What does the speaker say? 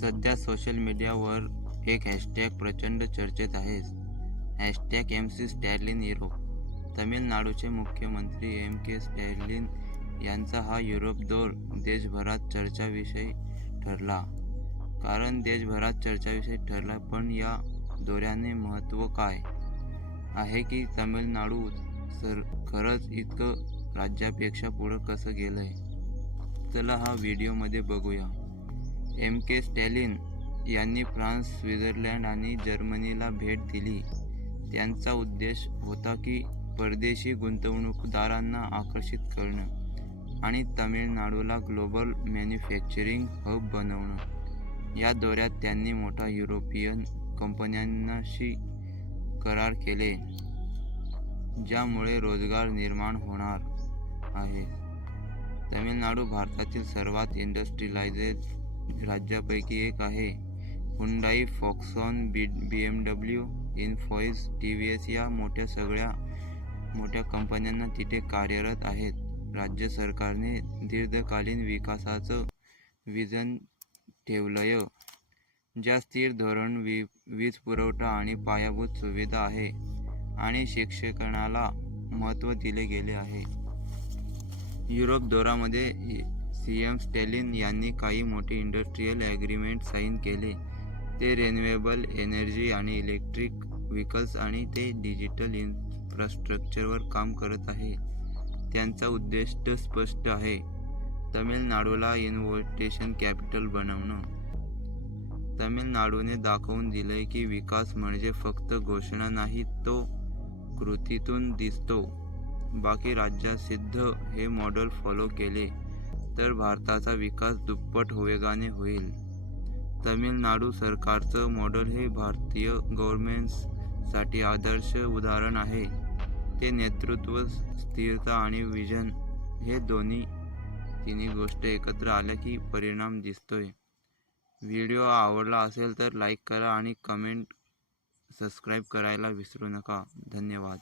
सध्या सोशल मीडियावर एक हॅशटॅग प्रचंड चर्चेत आहे hashtag M C Stalin Europe तमिळनाडूचे मुख्यमंत्री एम के स्टॅलिन यांचा हा युरोप दौर देशभरात चर्चाविषय ठरला. कारण देशभरात चर्चाविषय ठरला पण या दौऱ्याने महत्त्व काय? आहे की तमिळनाडू सर खरंच इतकं राज्यापेक्षा पुढं कसं गेलं आहे चला हा व्हिडिओमध्ये बघूया. एम के स्टॅलिन यांनी फ्रान्स स्वित्झर्लंड आणि जर्मनीला भेट दिली. त्यांचा उद्देश होता की परदेशी गुंतवणूकदारांना आकर्षित करणं आणि तमिळनाडूला ग्लोबल मॅन्युफॅक्चरिंग हब बनवणं. या दौऱ्यात त्यांनी मोठ्या युरोपियन कंपन्यांशी करार केले ज्यामुळे रोजगार निर्माण होणार आहे. तमिळनाडू भारतातील सर्वात इंडस्ट्रियलायझेड राज्यापैकी एक आहे. Hyundai Foxconn B B M W Infosys T V S या मोठ्या सगळ्या मोठ्या कंपन्यांना तिथे कार्यरत आहेत. राज्य सरकारने दीर्घकालीन विकासाचं विजन ठेवलंय. ज्या स्थिर धोरण वी वीज पुरवठा आणि पायाभूत सुविधा आहे आणि शिक्षणाला महत्त्व दिले गेले आहे. युरोप दौऱ्यामध्ये सी एम स्टॅलिन यांनी काही मोठे इंडस्ट्रीयल ॲग्रीमेंट साईन केले. ते रेन्युएबल एनर्जी आणि इलेक्ट्रिक व्हीकल्स आणि ते डिजिटल इन्फ्रास्ट्रक्चरवर काम करत आहे. त्यांचा उद्देश स्पष्ट आहे. तमिळनाडूला इन्व्हेस्टेशन कॅपिटल बनवणं. तमिळनाडूने दाखवून दिलंय की विकास म्हणजे फक्त घोषणा नाही तो कृतीतून दिसतो. बाकी राज्यात सिद्ध हे मॉडेल फॉलो केले. तर भारताचा विकास दुप्पट वेगाने होईल. तमिळनाडू सरकारचं मॉडेल हे भारतीय गव्हर्मेंट्ससाठी आदर्श उदाहरण आहे. ते नेतृत्व स्थिरता आणि विजन हे दोन्ही तिन्ही गोष्ट एकत्र आल्या की परिणाम दिसतोय. व्हिडिओ आवडला असेल तर लाईक करा आणि कमेंट सबस्क्राईब करायला विसरू नका. धन्यवाद.